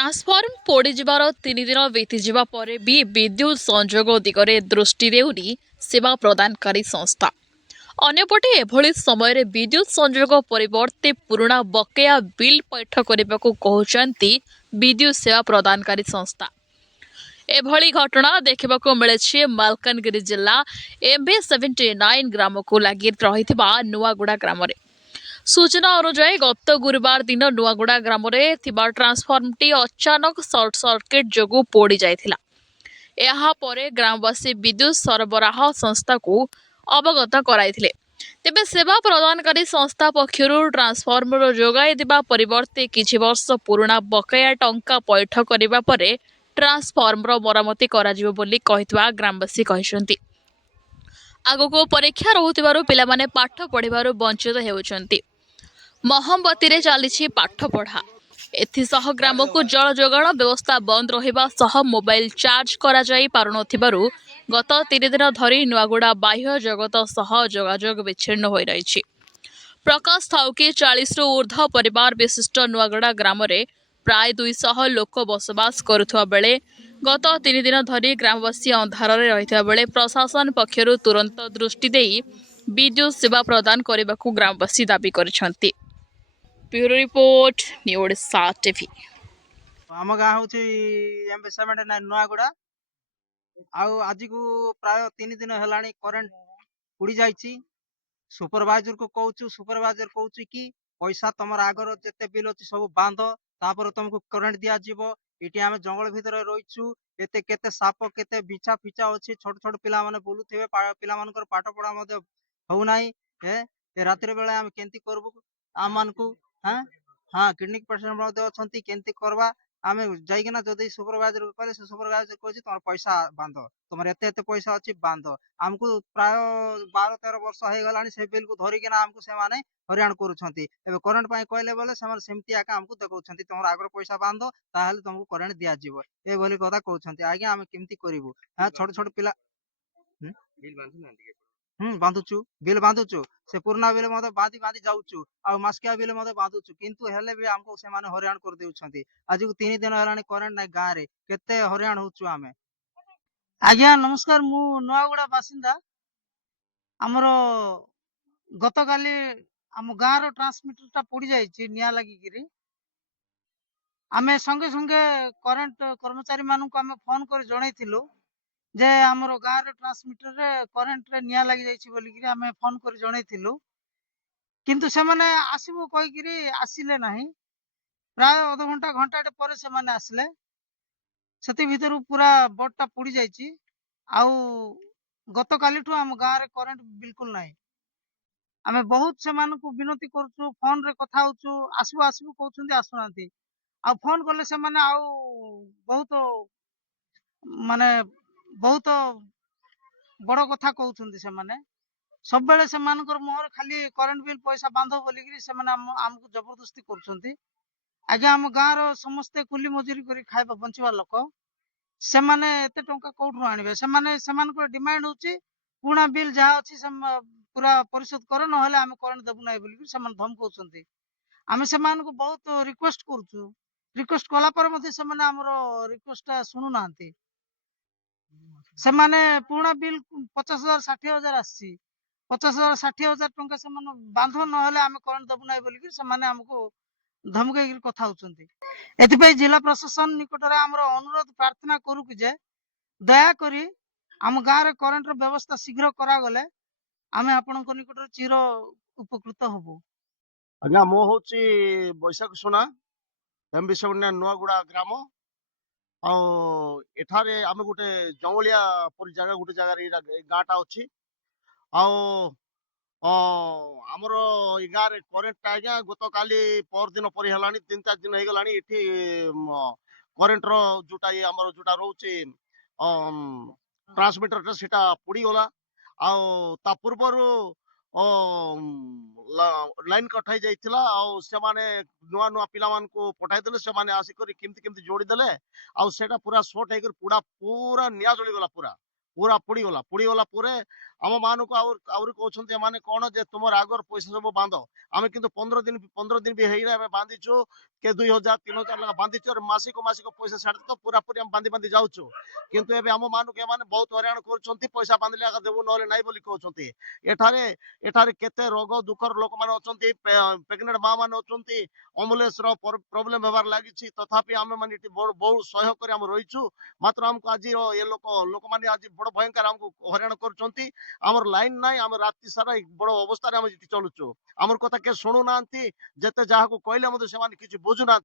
Transform पोड़ीजिबार 3 दिन बीतीजिबा परे भी विद्युत संजोग दिगरे दृष्टि देउनी सेवा प्रदानकारी संस्था। अन्यपटे एभली समय विद्युत संजोग परिवर्ते पुराना बकेया बिल पैठ करने को कहउचंती विद्युत सेवा प्रदानकारी संस्था। एभली घटना देखा मिले मालकानगिरी जिला MB79 ग्राम को लगी रही नुआगुड़ा ग्राम। सूचना अनुसार गत गुरुवार दिन नुआगुड़ा ग्राम ट्रांसफॉर्मटी अचानक सर्ट सर्किट जोगु पोड़ी जाइथिला। एहा परे ग्रामवासी विद्युत सरबराह संस्था को अवगत कराइथिले। तेबे सेवा प्रदानकारी संस्था पक्षरु ट्रांसफॉर्मर जोगाई देबा परिवर्ते किछि वर्ष पुराना बकाया टंका पैठ करिबा परे ट्रांसफॉर्मर मरम्मति कराजिबो बोली कहितबा ग्रामवासी कहिसंती। आगको परीक्षा रहुतिबारु पिलामाने पाठ पढ़िबारु वंचित हेउचंती। महमबती रे चली पाठ पढ़ा एथिसह ग्राम को जल जोगाण व्यवस्था बंद रहिबा सह मोबाइल चार्ज करा जाई पारुनथिबारु गत 3 दिन धरी नुआगुड़ा बाह्य जगत सह जोगाजोग विच्छिन्न होई रहिछि। प्रकाश थाउकी 40 रु ऊर्ध्व परिवार विशिष्ट नुआगुड़ा ग्राम रे प्राय 200 लोक बसवास करुथुवा बेले गत 3 दिन धरी ग्रामवासी अंधार रे रहितबा बेले प्रशासन पक्षरु तुरंत दृष्टि देई विद्युत सेवा प्रदान करबाकू ग्रामवासी दाबी करिसंती। Bureau report news TV. आम गाँ हूँ MB79 नुआगुड़ा आज को प्राय 3 दिन है करेन्ट उड़ी जाइए। सुपरवाइजर को कहूँ सुपरवाइजर कहूँ कि पैसा तुम आगर जिते बिल अच्छी सब बांध तापर तुमको करेन्ट दिज्व। ये आम जंगल भितर रहीचु एते केते साप केते बिछा फिचा अच्छी छोट छोट पिला माने बुलुथिबे पिला मानकर पाठ पढ़ा मध्य होउनाई। रात्रि बेला आम केंती करबु आम मानकु हाँ किडनी पेशेंट अच्छा केंती करवा आम जाइना जदि सुपरवाइजर को कहले सुपरवाइजर कहूँ तुम पैसा बांध तुम एते पैसा अच्छी बांध। आमको प्राय 12-13 वर्ष हो गला से बिल को धरिकिना आमको से माने हरियाण करूछंती। एबे करंट पाई कहले बोले से सेमती आका आमको देखौछंती तुम आगर पैसा बांध ताहले तुमको करंट दिया जिवो ए बोली कथा कहउछंती। आज्ञा आम केमती करिवु छोट छोट पिला बिल बांधु नांती बांधुचु बिल बांधुचु से पुराना बिल मते बांधी बांधी जाउचु आ मासकिया बिल मते बांधुचु किंतु हेले भी हमको से माने हरियाण कर देउछंती। आज को 3 दिन हलानी करंट नै गां रे केते हरियाण होचु आमे। आज्ञा नमस्कार मु नुआगुड़ा बासिंदा हमर गत काली हम गां रो ट्रांसमिटर ता पड़ी जाईची निया लागि गिरी आमे संगे संगे करंट कर्मचारी मानू को आमे फोन कर जणाइथिलु जे हमरो गां रे ट्रांसमिटर रे करंट रे निया लागि जाईची बोली गिरी आमे फोन कर जणाइथिलु किंतु से माने आसीबो कहि गिरी आसीले नाही। प्राय आधा घंटा घंटाटे पर से माने आसले सेति भीतर पूरा बोर्डटा पड़ी जाईची आउ गत काली ठू हम गां रे करंट बिल्कुल नाही। आमे बहुत से मानकु विनती करछु फोन रे कथा होछु आसीबो आसीबो कहउछंती आसुनांती आ फोन करले से माने आउ बहुत माने बहुत बड़ कथा कहउछंती से माने सब बेले से मानकर मोहर खाली करंट बिल पैसा बांधो बोली गिरी से माने हमको जबरदस्ती करछंती। आज्ञा हम गां रो समस्त कुली मजूरी करी खाइबा बंचिबा लोक से माने एते टंका कोठु आनिबे से माने सेमानकर डिमांड होची पुणा बिल जहा अछि से पूरा परिशोध कर न हले हम करंट देबु नाही बोली से मान धमकउछंती। आमे से मान को बहुत रिक्वेस्ट करछु रिक्वेस्ट कला पर मध्ये से माने हमरो रिक्वेस्ट सुनु नांती। से माने पुणा बिल 50,000 60,000 आसी 50,000 60,000 टंका से माने बांध न हले हम करंट देबु नाही बोली से माने हमको धमके गिर कथा होचंती। एथि पे जिला प्रशासन निकट रे हमरो अनुरोध प्रार्थना करू कि जे दया करी हम गां रे करंट रो व्यवस्था शीघ्र करा गले आमे आपन को निकट रे चिर उपकृत होबो। आज्ञा मो होची बैशाख सुना MB79 नुआगुड़ा ग्राम एठारे आमे गोटे जंगलिया परि जगह गोटे जगह रे गाँटा अच्छी आमर ए गाँ रे करेन्ट आज्ञा गत काली पर दिन पर हलानी 3-4 दिन हो गलानी एठी करेन्ट रो जोटा ये आमर जोटा रोचे ट्रांसमिटर सेटा पुड़ी गला ता पूर्वरु लाइन कट हो जाइथिला से माने नुआ नुआ पिला मान को पठाई देले से माने आसी करी केमती केमती जोड़ी देले सेटा पूरा शॉर्ट हेकर पूरा निया जली गला पूरा पूरा पुड़ी गला पूरे ଆମ ମାନଙ୍କୁ ଆହୁରି କହୁଛନ୍ତି ଏମାନେ କଣ ଯେ ତୁମର ଆଗର ପଇସା ସବୁ ବାନ୍ଧ। ଆମେ କିନ୍ତୁ 15 ଦିନ ବି ହେଇନା ଆମେ ବାନ୍ଧିଛୁ, କେ 2000 3000 ଲେଖା ବାନ୍ଧିଛୁ। ମାସିକ ମାସିକ ପଇସା ଛାଡି ତ ପୁରା ପୁରି ଆମେ ବାନ୍ଧି ଯାଉଛୁ। କିନ୍ତୁ ଏବେ ଆମ ମାନଙ୍କୁ ଏମାନେ ବହୁତ ହଇରାଣ କରୁଛନ୍ତି, ପଇସା ବାନ୍ଧିଲେ ଆକା ଦେବୁ ନହେଲେ ନାହିଁ ବୋଲି କହୁଛନ୍ତି। ଏଠାରେ ଏଠାରେ କେତେ ରୋଗ ଦୁଃଖର ଲୋକମାନେ ଅଛନ୍ତି, ପ୍ରେଗନେଣ୍ଟ ମା ମାନେ ଅଛନ୍ତି, ଆମ୍ବୁଲାନ୍ସ ର ପ୍ରୋବ୍ଲେମ ହେବାର ଲାଗିଛି। ତଥାପି ଆମେ ମାନେ ଏଠି ବହୁ ସହ୍ୟ କରି ଆମେ ରହିଛୁ। ମାତ୍ର ଆମକୁ ଆଜି ଏ ଲୋକମାନେ ଆଜି ବଡ ଭୟଙ୍କର ଆମକୁ ହଇରାଣ କରୁଛନ୍ତି। ଆମର ଲାଇନ ନାହିଁ, ଆମେ ରାତି ସାରା ବଡ ଅବସ୍ଥାରେ ଆମେ ଏଠି ଚଳୁଛୁ। ଆମର କଥା କେହି ଶୁଣୁନାହାନ୍ତି, ଯେତେ ଯାହାକୁ କହିଲେ ମଧ୍ୟ ସେମାନେ କିଛି ବୁଝୁନାହାନ୍ତି।